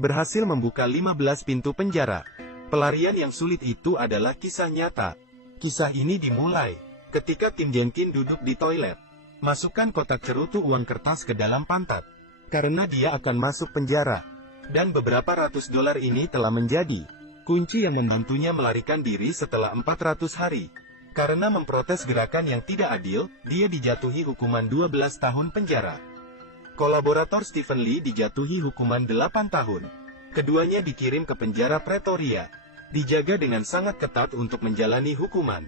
berhasil membuka 15 pintu penjara. Pelarian yang sulit itu adalah kisah nyata. Kisah ini dimulai ketika Tim Jenkin duduk di toilet. Masukkan kotak cerutu uang kertas ke dalam pantat, karena dia akan masuk penjara. Dan beberapa ratus dolar ini telah menjadi kunci yang membantunya melarikan diri setelah 400 hari. Karena memprotes gerakan yang tidak adil, dia dijatuhi hukuman 12 tahun penjara. Kolaborator Stephen Lee dijatuhi hukuman 8 tahun. Keduanya dikirim ke penjara Pretoria, dijaga dengan sangat ketat untuk menjalani hukuman.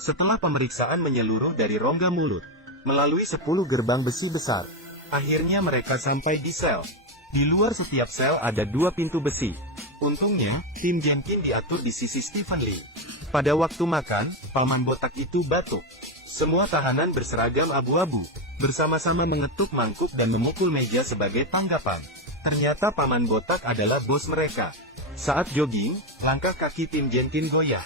Setelah pemeriksaan menyeluruh dari rongga mulut, melalui 10 gerbang besi besar, akhirnya mereka sampai di sel. Di luar setiap sel ada 2 pintu besi. Untungnya, Tim Jenkin diatur di sisi Stephen Lee. Pada waktu makan, paman botak itu batuk. Semua tahanan berseragam abu-abu, bersama-sama mengetuk mangkuk dan memukul meja sebagai tanggapan. Ternyata paman botak adalah bos mereka. Saat jogging, langkah kaki Tim Jenkin goyah.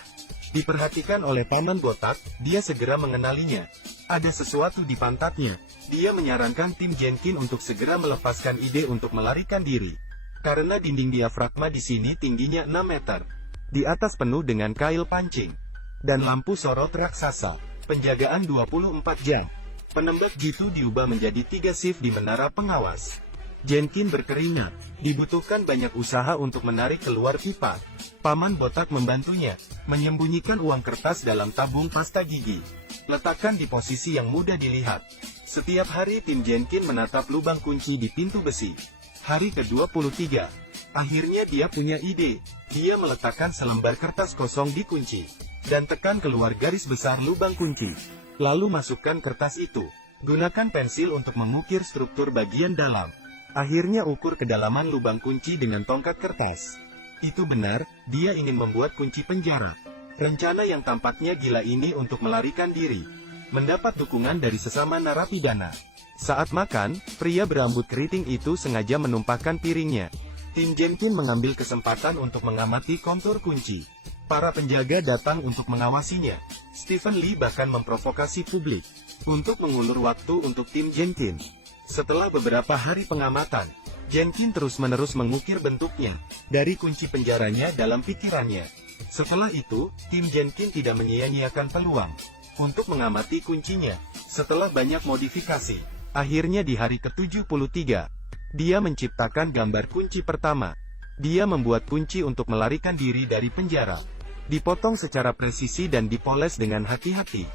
Diperhatikan oleh paman botak, dia segera mengenalinya. Ada sesuatu di pantatnya. Dia menyarankan Tim Jenkin untuk segera melepaskan ide untuk melarikan diri. Karena dinding diafragma di sini tingginya 6 meter. Di atas penuh dengan kail pancing. Dan lampu sorot raksasa. Penjagaan 24 jam. Penembak jitu diubah menjadi 3 shift di menara pengawas. Jenkin berkeringat. Dibutuhkan banyak usaha untuk menarik keluar pipa. Paman botak membantunya, menyembunyikan uang kertas dalam tabung pasta gigi. Letakkan di posisi yang mudah dilihat. Setiap hari Tim Jenkin menatap lubang kunci di pintu besi. Hari ke-23. Akhirnya dia punya ide. Dia meletakkan selembar kertas kosong di kunci. Dan tekan keluar garis besar lubang kunci. Lalu masukkan kertas itu. Gunakan pensil untuk mengukir struktur bagian dalam. Akhirnya ukur kedalaman lubang kunci dengan tongkat kertas. Itu benar, dia ingin membuat kunci penjara. Rencana yang tampaknya gila ini untuk melarikan diri. Mendapat dukungan dari sesama narapidana. Saat makan, pria berambut keriting itu sengaja menumpahkan piringnya. Tim Jenkin mengambil kesempatan untuk mengamati kontur kunci. Para penjaga datang untuk mengawasinya. Stephen Lee bahkan memprovokasi publik untuk mengulur waktu untuk Tim Jenkin. Setelah beberapa hari pengamatan, Jenkin terus-menerus mengukir bentuknya dari kunci penjaranya dalam pikirannya. Setelah itu, Tim Jenkin tidak menyia-nyiakan peluang untuk mengamati kuncinya. Setelah banyak modifikasi, akhirnya di hari ke-73, dia menciptakan gambar kunci pertama. Dia membuat kunci untuk melarikan diri dari penjara. Dipotong secara presisi dan dipoles dengan hati-hati.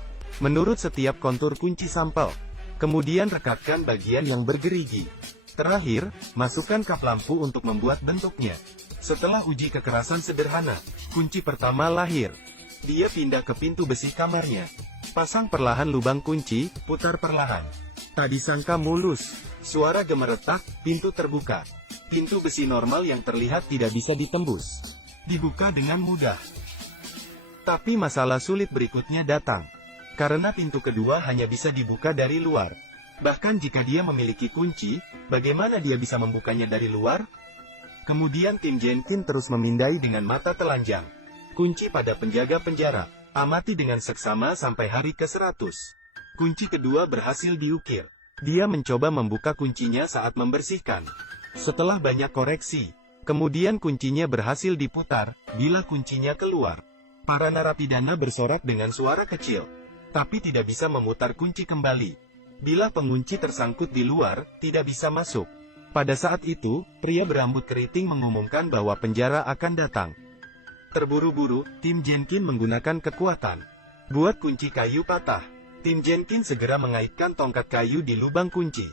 Menurut setiap kontur kunci sampel. Kemudian rekatkan bagian yang bergerigi. Terakhir, masukkan kap lampu untuk membuat bentuknya. Setelah uji kekerasan sederhana, kunci pertama lahir. Dia pindah ke pintu besi kamarnya. Pasang perlahan lubang kunci, putar perlahan. Tak disangka mulus. Suara gemeretak, pintu terbuka. Pintu besi normal yang terlihat tidak bisa ditembus. Dibuka dengan mudah. Tapi masalah sulit berikutnya datang. Karena pintu kedua hanya bisa dibuka dari luar. Bahkan jika dia memiliki kunci, bagaimana dia bisa membukanya dari luar? Kemudian Tim Jenkin terus memindai dengan mata telanjang. Kunci pada penjaga penjara. Amati dengan seksama sampai hari ke-100. Kunci kedua berhasil diukir. Dia mencoba membuka kuncinya saat membersihkan. Setelah banyak koreksi, kemudian kuncinya berhasil diputar, bila kuncinya keluar. Para narapidana bersorak dengan suara kecil, tapi tidak bisa memutar kunci kembali. Bila pengunci tersangkut di luar, tidak bisa masuk. Pada saat itu, pria berambut keriting mengumumkan bahwa penjara akan datang. Terburu-buru, Tim Jenkin menggunakan kekuatan. Buat kunci kayu patah. Tim Jenkin segera mengaitkan tongkat kayu di lubang kunci.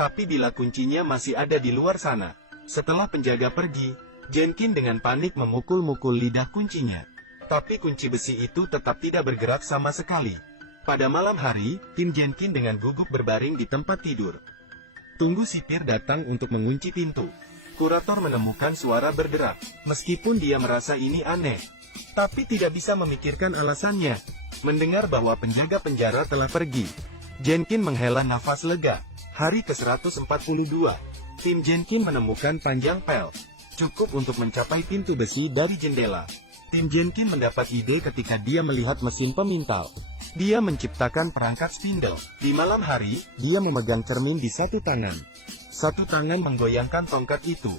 Tapi bila kuncinya masih ada di luar sana. Setelah penjaga pergi, Jenkin dengan panik memukul-mukul lidah kuncinya. Tapi kunci besi itu tetap tidak bergerak sama sekali. Pada malam hari, Tim Jenkin dengan gugup berbaring di tempat tidur. Tunggu sipir datang untuk mengunci pintu. Kurator menemukan suara bergerak. Meskipun dia merasa ini aneh, tapi tidak bisa memikirkan alasannya. Mendengar bahwa penjaga penjara telah pergi, Jenkin menghela nafas lega. Hari ke-142, Tim Jenkin menemukan panjang pel. Cukup untuk mencapai pintu besi dari jendela. Tim Jenkin mendapat ide ketika dia melihat mesin pemintal. Dia menciptakan perangkat spindle. Di malam hari, dia memegang cermin di satu tangan. Satu tangan menggoyangkan tongkat itu.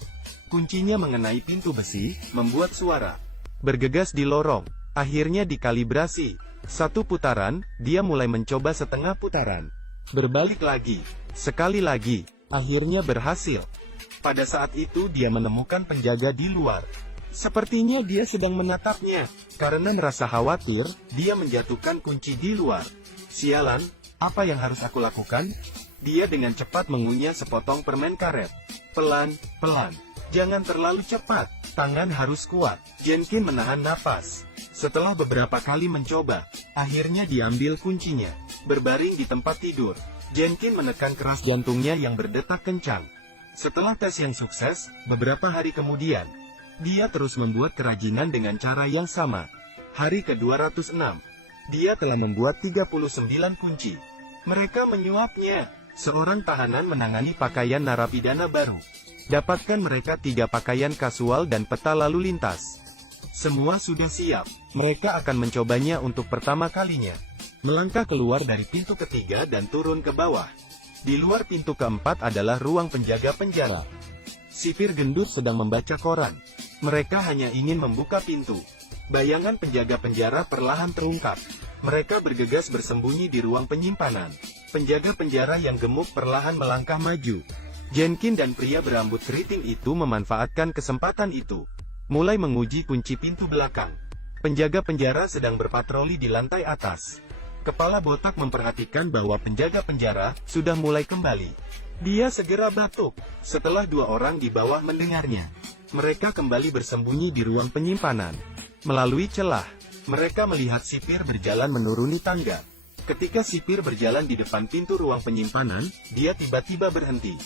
Kuncinya mengenai pintu besi, membuat suara. Bergegas di lorong. Akhirnya dikalibrasi. 1 putaran, dia mulai mencoba setengah putaran. Berbalik lagi. Sekali lagi. Akhirnya berhasil. Pada saat itu dia menemukan penjaga di luar. Sepertinya dia sedang menatapnya. Karena merasa khawatir, dia menjatuhkan kunci di luar. Sialan, apa yang harus aku lakukan? Dia dengan cepat mengunyah sepotong permen karet. Pelan, pelan. Jangan terlalu cepat. Tangan harus kuat. Jenkin menahan napas. Setelah beberapa kali mencoba, akhirnya diambil kuncinya. Berbaring di tempat tidur, Jenkin menekan keras jantungnya yang berdetak kencang. Setelah tes yang sukses, beberapa hari kemudian, dia terus membuat kerajinan dengan cara yang sama. Hari ke-206, dia telah membuat 39 kunci. Mereka menyuapnya. Seorang tahanan menangani pakaian narapidana baru. Dapatkan mereka 3 pakaian kasual dan peta lalu lintas. Semua sudah siap. Mereka akan mencobanya untuk pertama kalinya. Melangkah keluar dari pintu ketiga dan turun ke bawah. Di luar pintu keempat adalah ruang penjaga penjara. Sipir gendut sedang membaca koran. Mereka hanya ingin membuka pintu. Bayangan penjaga penjara perlahan terungkap. Mereka bergegas bersembunyi di ruang penyimpanan. Penjaga penjara yang gemuk perlahan melangkah maju. Jenkin dan pria berambut keriting itu memanfaatkan kesempatan itu. Mulai menguji kunci pintu belakang. Penjaga penjara sedang berpatroli di lantai atas. Kepala botak memperhatikan bahwa penjaga penjara sudah mulai kembali. Dia segera batuk. Setelah 2 orang di bawah mendengarnya, mereka kembali bersembunyi di ruang penyimpanan. Melalui celah, mereka melihat sipir berjalan menuruni tangga. Ketika sipir berjalan di depan pintu ruang penyimpanan, dia tiba-tiba berhenti.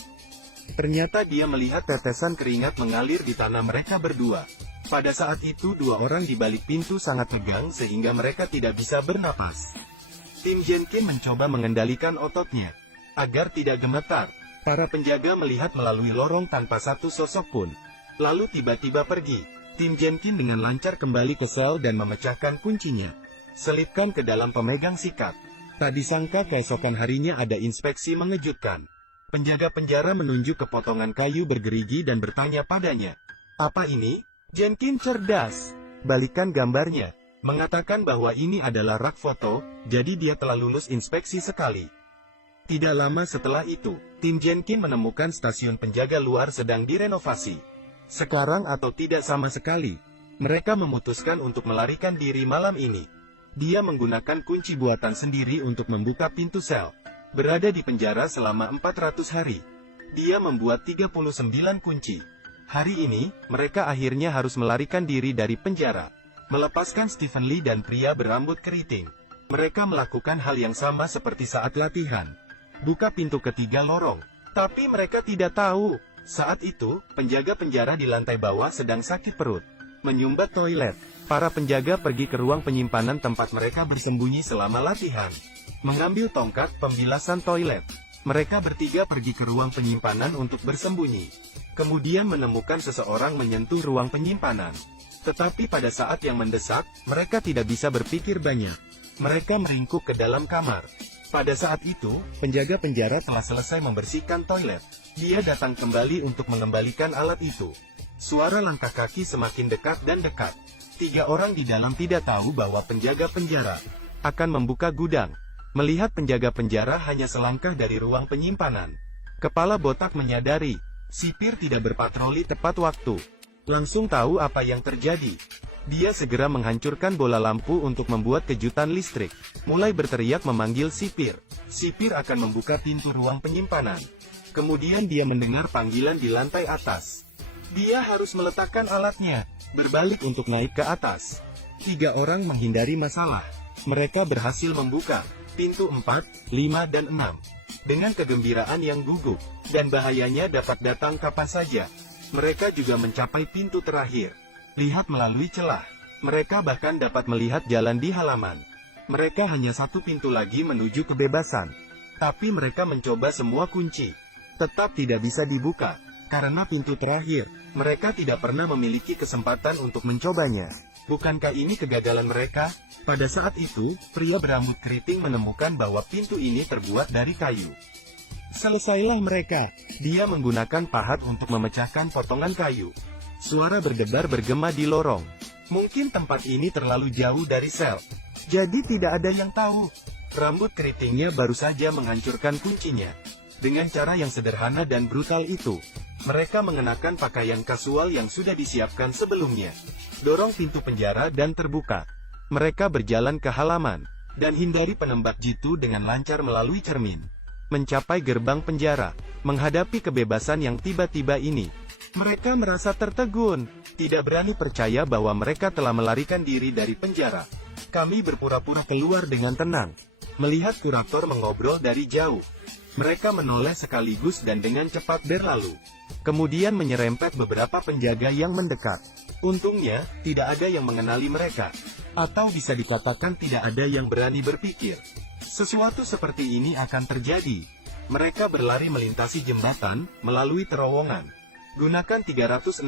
Ternyata dia melihat tetesan keringat mengalir di tanah mereka berdua. Pada saat itu 2 orang di balik pintu sangat tegang sehingga mereka tidak bisa bernapas. Tim Jenkin mencoba mengendalikan ototnya, agar tidak gemetar. Para penjaga melihat melalui lorong tanpa satu sosok pun. Lalu tiba-tiba pergi. Tim Jenkin dengan lancar kembali ke sel dan memecahkan kuncinya. Selipkan ke dalam pemegang sikat. Tak disangka keesokan harinya ada inspeksi mengejutkan. Penjaga penjara menunjuk ke potongan kayu bergerigi dan bertanya padanya. Apa ini? Jenkin cerdas. Balikan gambarnya. Mengatakan bahwa ini adalah rak foto, jadi dia telah lulus inspeksi sekali. Tidak lama setelah itu, tim Jenkin menemukan stasiun penjaga luar sedang direnovasi. Sekarang atau tidak sama sekali. Mereka memutuskan untuk melarikan diri malam ini. Dia menggunakan kunci buatan sendiri untuk membuka pintu sel. Berada di penjara selama 400 hari. Dia membuat 39 kunci. Hari ini, mereka akhirnya harus melarikan diri dari penjara. Melepaskan Stephen Lee dan pria berambut keriting. Mereka melakukan hal yang sama seperti saat latihan. Buka pintu ketiga lorong. Tapi mereka tidak tahu. Saat itu, penjaga penjara di lantai bawah sedang sakit perut. Menyumbat toilet. Para penjaga pergi ke ruang penyimpanan tempat mereka bersembunyi selama latihan. Mengambil tongkat pembilasan toilet. Mereka bertiga pergi ke ruang penyimpanan untuk bersembunyi. Kemudian menemukan seseorang menyentuh ruang penyimpanan. Tetapi pada saat yang mendesak, mereka tidak bisa berpikir banyak. Mereka meringkuk ke dalam kamar. Pada saat itu, penjaga penjara telah selesai membersihkan toilet. Dia datang kembali untuk mengembalikan alat itu. Suara langkah kaki semakin dekat dan dekat. 3 orang di dalam tidak tahu bahwa penjaga penjara akan membuka gudang. Melihat penjaga penjara hanya selangkah dari ruang penyimpanan. Kepala botak menyadari, sipir tidak berpatroli tepat waktu. Langsung tahu apa yang terjadi. Dia segera menghancurkan bola lampu untuk membuat kejutan listrik. Mulai berteriak memanggil sipir. Sipir akan membuka pintu ruang penyimpanan. Kemudian dia mendengar panggilan di lantai atas. Dia harus meletakkan alatnya, berbalik untuk naik ke atas. 3 orang menghindari masalah. Mereka berhasil membuka pintu 4, 5 dan 6. Dengan kegembiraan yang gugup, dan bahayanya dapat datang kapan saja. Mereka juga mencapai pintu terakhir. Lihat melalui celah. Mereka bahkan dapat melihat jalan di halaman. Mereka hanya 1 pintu lagi menuju kebebasan. Tapi mereka mencoba semua kunci. Tetap tidak bisa dibuka. Karena pintu terakhir, mereka tidak pernah memiliki kesempatan untuk mencobanya. Bukankah ini kegagalan mereka? Pada saat itu, pria berambut keriting menemukan bahwa pintu ini terbuat dari kayu. Selesailah mereka. Dia menggunakan pahat untuk memecahkan potongan kayu. Suara berdebar bergema di lorong. Mungkin tempat ini terlalu jauh dari sel, jadi tidak ada yang tahu. Rambut keritingnya baru saja menghancurkan kuncinya. Dengan cara yang sederhana dan brutal itu, mereka mengenakan pakaian kasual yang sudah disiapkan sebelumnya. Dorong pintu penjara dan terbuka. Mereka berjalan ke halaman, dan hindari penembak jitu dengan lancar melalui cermin. Mencapai gerbang penjara, menghadapi kebebasan yang tiba-tiba ini. Mereka merasa tertegun, tidak berani percaya bahwa mereka telah melarikan diri dari penjara. Kami berpura-pura keluar dengan tenang, melihat kurator mengobrol dari jauh. Mereka menoleh sekaligus dan dengan cepat berlalu. Kemudian menyerempet beberapa penjaga yang mendekat. Untungnya, tidak ada yang mengenali mereka. Atau bisa dikatakan tidak ada yang berani berpikir sesuatu seperti ini akan terjadi. Mereka berlari melintasi jembatan, melalui terowongan. Gunakan $360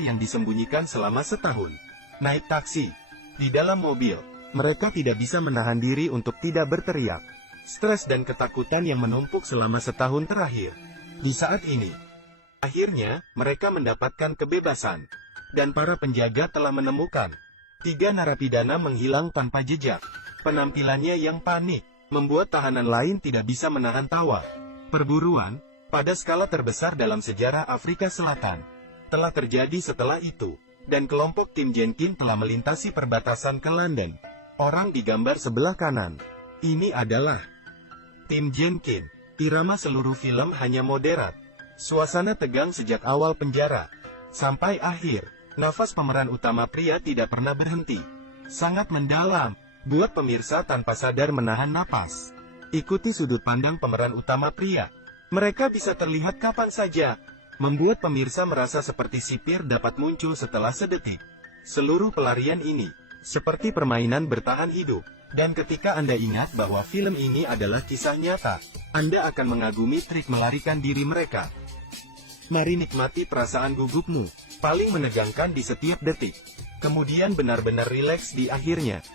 yang disembunyikan selama setahun. Naik taksi. Di dalam mobil, mereka tidak bisa menahan diri untuk tidak berteriak. Stres dan ketakutan yang menumpuk selama setahun terakhir. Di saat ini, akhirnya, mereka mendapatkan kebebasan. Dan para penjaga telah menemukan 3 narapidana menghilang tanpa jejak. Penampilannya yang panik, membuat tahanan lain tidak bisa menahan tawa. Perburuan, pada skala terbesar dalam sejarah Afrika Selatan, telah terjadi setelah itu, dan kelompok tim Jenkin telah melintasi perbatasan ke London. Orang di gambar sebelah kanan, ini adalah tim Jenkin. Irama seluruh film hanya moderat. Suasana tegang sejak awal penjara sampai akhir. Nafas pemeran utama pria tidak pernah berhenti. Sangat mendalam, buat pemirsa tanpa sadar menahan napas. Ikuti sudut pandang pemeran utama pria. Mereka bisa terlihat kapan saja, membuat pemirsa merasa seperti sipir dapat muncul setelah sedetik. Seluruh pelarian ini, seperti permainan bertahan hidup. Dan ketika Anda ingat bahwa film ini adalah kisah nyata, Anda akan mengagumi trik melarikan diri mereka. Mari nikmati perasaan gugupmu, paling menegangkan di setiap detik. Kemudian benar-benar rileks di akhirnya.